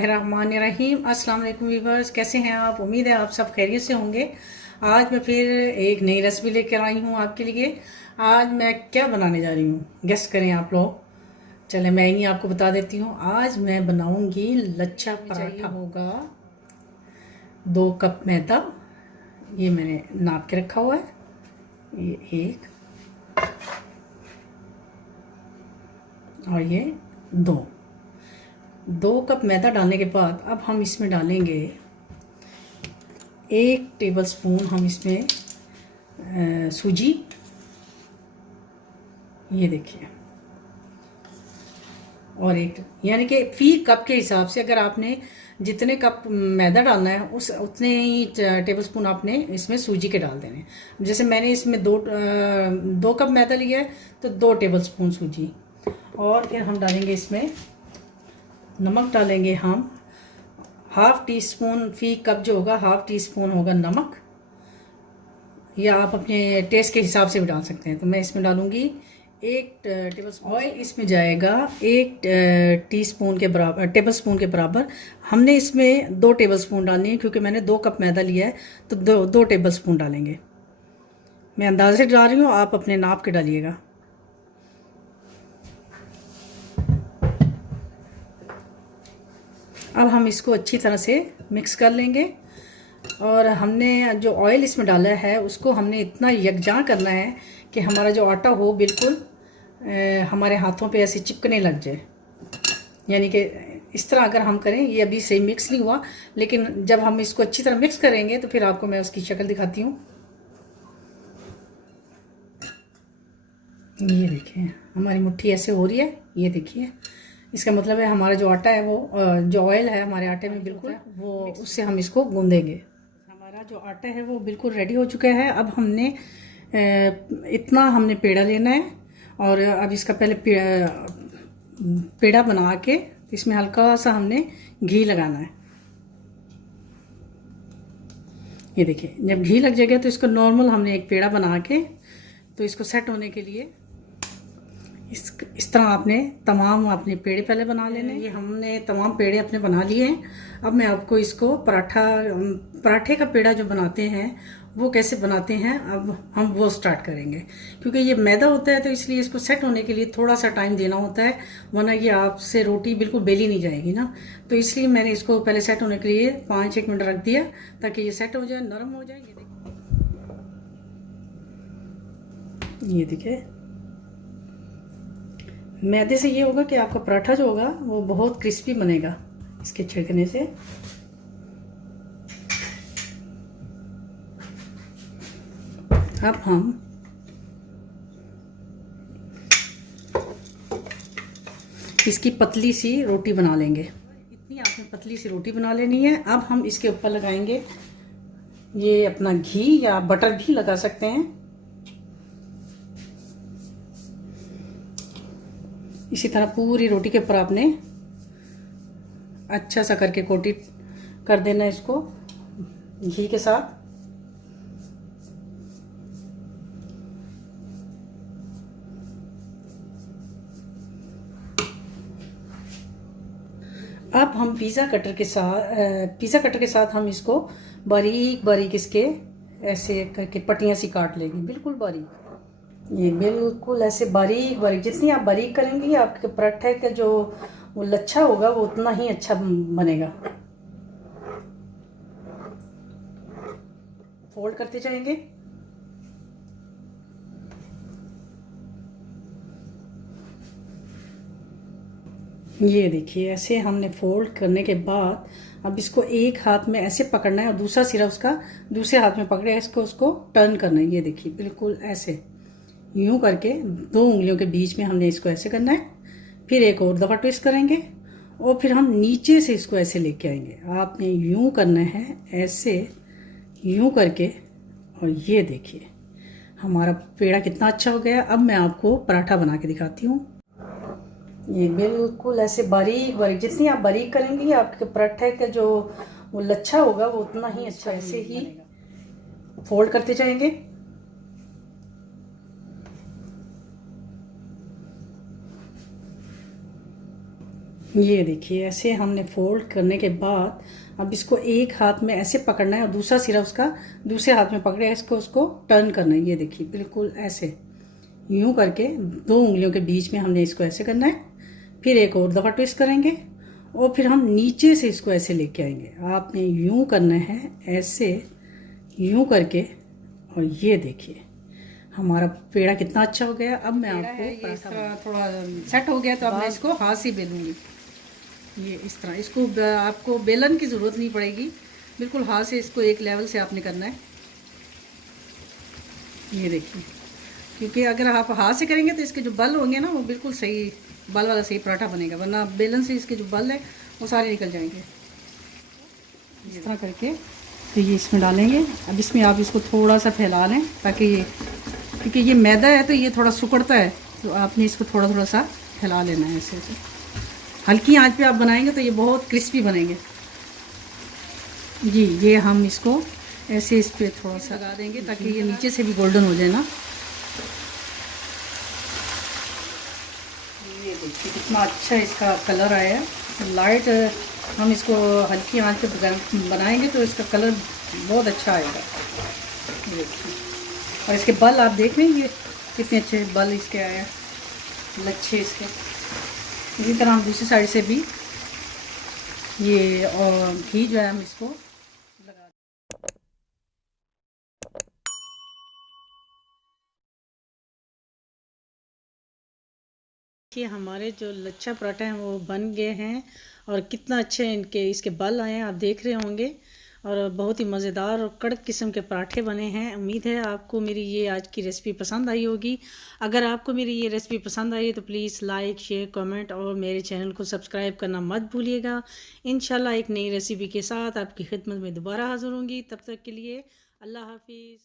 रहमानिर्रहीम। अस्सलाम वालेकुम व्यूवर्स, कैसे हैं आप? उम्मीद है आप सब खैरियत से होंगे। आज मैं फिर एक नई रेसिपी लेकर आई हूँ आपके लिए। आज मैं क्या बनाने जा रही हूँ, गेस करें आप लोग। चले मैं ही आपको बता देती हूँ। आज मैं बनाऊंगी लच्छा पराठा। होगा 2 कप मैदा, ये मैंने नाप के रखा हुआ है। ये 1 और ये 2 कप मैदा डालने के बाद अब हम इसमें डालेंगे 1 टेबल स्पून। हम इसमें सूजी, ये देखिए, और एक यानी कि फी कप के हिसाब से अगर आपने जितने कप मैदा डालना है उस उतने ही टेबल स्पून आपने इसमें सूजी के डाल देने। जैसे मैंने इसमें 2 कप मैदा लिया है तो 2 टेबल स्पून सूजी। और फिर हम डालेंगे इसमें नमक, डालेंगे हम ½ टी स्पून। फी कप जो होगा ½ टी स्पून होगा नमक, या आप अपने टेस्ट के हिसाब से भी डाल सकते हैं। तो मैं इसमें डालूंगी 1 टेबल स्पून। ऑयल इसमें जाएगा 1 टेबल स्पून के बराबर। हमने इसमें 2 टेबल स्पून डालनी है क्योंकि मैंने 2 कप मैदा लिया है, तो 2 टेबल स्पून डालेंगे। मैं अंदाजे से डाल रही हूँ, आप अपने नाप के डालिएगा। अब हम इसको अच्छी तरह से मिक्स कर लेंगे। और हमने जो ऑयल इसमें डाला है उसको हमने इतना यकजां करना है कि हमारा जो आटा हो बिल्कुल हमारे हाथों पे ऐसे चिपकने लग जाए। यानी कि इस तरह अगर हम करें, ये अभी सही मिक्स नहीं हुआ, लेकिन जब हम इसको अच्छी तरह मिक्स करेंगे तो फिर आपको मैं उसकी शक्ल दिखाती हूँ। ये देखिए हमारी मुट्ठी ऐसे हो रही है, ये देखिए। इसका मतलब है हमारा जो आटा है वो जो ऑयल है हमारे आटे में बिल्कुल वो, उससे हम इसको गूंदेंगे। हमारा जो आटा है वो बिल्कुल रेडी हो चुका है। अब हमने इतना हमने पेड़ा लेना है और अब इसका पहले पेड़ा बना के इसमें हल्का सा हमने घी लगाना है। ये देखिए जब घी लग जाएगा तो इसको नॉर्मल हमने एक पेड़ा बना के, तो इसको सेट होने के लिए इस तरह आपने तमाम अपने पेड़े पहले बना लेने। ये हमने तमाम पेड़े अपने बना लिए हैं। अब मैं आपको इसको पराठे का पेड़ा जो बनाते हैं वो कैसे बनाते हैं अब हम वो स्टार्ट करेंगे। क्योंकि ये मैदा होता है तो इसलिए इसको सेट होने के लिए थोड़ा सा टाइम देना होता है, वरना ये आपसे रोटी बिल्कुल बेली नहीं जाएगी ना। तो इसलिए मैंने इसको पहले सेट होने के लिए 5-1 मिनट रख दिया ताकि ये सेट हो जाए, नरम हो जाए। ये देखिए मैदे से ये होगा कि आपका पराठा जो होगा वो बहुत क्रिस्पी बनेगा इसके छिड़कने से। अब हम इसकी पतली सी रोटी बना लेंगे। इतनी आपने पतली सी रोटी बना लेनी है। अब हम इसके ऊपर लगाएंगे ये अपना घी, या बटर भी लगा सकते हैं। इसी तरह पूरी रोटी के ऊपर आपने अच्छा सा करके कोटेड कर देना है इसको घी के साथ। अब हम पिज़्ज़ा कटर के साथ हम इसको बारीक बारीक इसके ऐसे करके पट्टियाँ सी काट लेंगे, बिल्कुल बारीक। ये बिल्कुल ऐसे बारीक बारीक, जितनी आप बारीक करेंगी आपके पराठे का जो वो लच्छा होगा वो उतना ही अच्छा बनेगा। फोल्ड करते जाएंगे। ये देखिए ऐसे हमने फोल्ड करने के बाद अब इसको एक हाथ में ऐसे पकड़ना है और दूसरा सिरा उसका दूसरे हाथ में पकड़े इसको उसको टर्न करना है। ये देखिए बिल्कुल ऐसे यूं करके 2 उंगलियों के बीच में हमने इसको ऐसे करना है। फिर एक और दफ़ा ट्विस्ट करेंगे और फिर हम नीचे से इसको ऐसे लेके आएंगे। आपने यूं करना है ऐसे, यूं करके। और ये देखिए हमारा पेड़ा कितना अच्छा हो गया। अब मैं आपको पराठा बना के दिखाती हूँ। ये बिल्कुल ऐसे बारीक बारीक, जितनी आप बारीक करेंगी आपके पराठे का जो वो लच्छा होगा वो उतना ही अच्छा। ऐसे ही फोल्ड करते जाएंगे। ये देखिए ऐसे हमने फोल्ड करने के बाद अब इसको एक हाथ में ऐसे पकड़ना है और दूसरा सिरा उसका दूसरे हाथ में पकड़े इसको उसको टर्न करना है। ये देखिए बिल्कुल ऐसे यूं करके 2 उंगलियों के बीच में हमने इसको ऐसे करना है। फिर एक और दफ़ा ट्विस्ट करेंगे और फिर हम नीचे से इसको ऐसे लेके आएंगे। आपने यूं करना है ऐसे यूं करके। और ये देखिए हमारा पेड़ा कितना अच्छा हो गया। अब मैं आपको इस तरह थोड़ा सेट हो गया तो अब मैं इसको हाथ से बेलूंगी। ये इस तरह इसको आपको बेलन की ज़रूरत नहीं पड़ेगी, बिल्कुल हाथ से इसको एक लेवल से आपने करना है। ये देखिए क्योंकि अगर आप हाथ से करेंगे तो इसके जो बल होंगे ना वो बिल्कुल सही बल वाला सही पराठा बनेगा, वरना बेलन से इसके जो बल है वो सारे निकल जाएंगे। इस तरह करके तो ये इसमें डालेंगे। अब इसमें आप इसको थोड़ा सा फैला लें ताकि ये, क्योंकि ये मैदा है तो ये थोड़ा सिकुड़ता है, तो आपने इसको थोड़ा थोड़ा सा फैला लेना है ऐसे ऐसे। हल्की आंच पे आप बनाएंगे तो ये बहुत क्रिस्पी बनेंगे। जी ये हम इसको ऐसे इस पर थोड़ा सा लगा देंगे ताकि ये नीचे से भी गोल्डन हो जाए ना। ये देखिए कितना अच्छा इसका कलर आया है लाइट। हम इसको हल्की आंच पे बनाएंगे तो इसका कलर बहुत अच्छा आएगा। देखिए और इसके बल आप देख लेंगे कितने अच्छे बल इसके आए हैं, लच्छे इसके। इसी तरह हम दूसरी साइड से भी ये और घी जो है हम इसको लगा कि हमारे जो लच्छा पराठे हैं वो बन गए हैं। और कितना अच्छे इनके इसके बल आए हैं आप देख रहे होंगे। और बहुत ही मज़ेदार और कड़क किस्म के पराठे बने हैं। उम्मीद है आपको मेरी ये आज की रेसिपी पसंद आई होगी। अगर आपको मेरी ये रेसिपी पसंद आई है तो प्लीज़ लाइक शेयर कमेंट और मेरे चैनल को सब्सक्राइब करना मत भूलिएगा। इंशाल्लाह एक नई रेसिपी के साथ आपकी खिदमत में दोबारा हाज़िर होंगी। तब तक के लिए अल्लाह हाफिज़।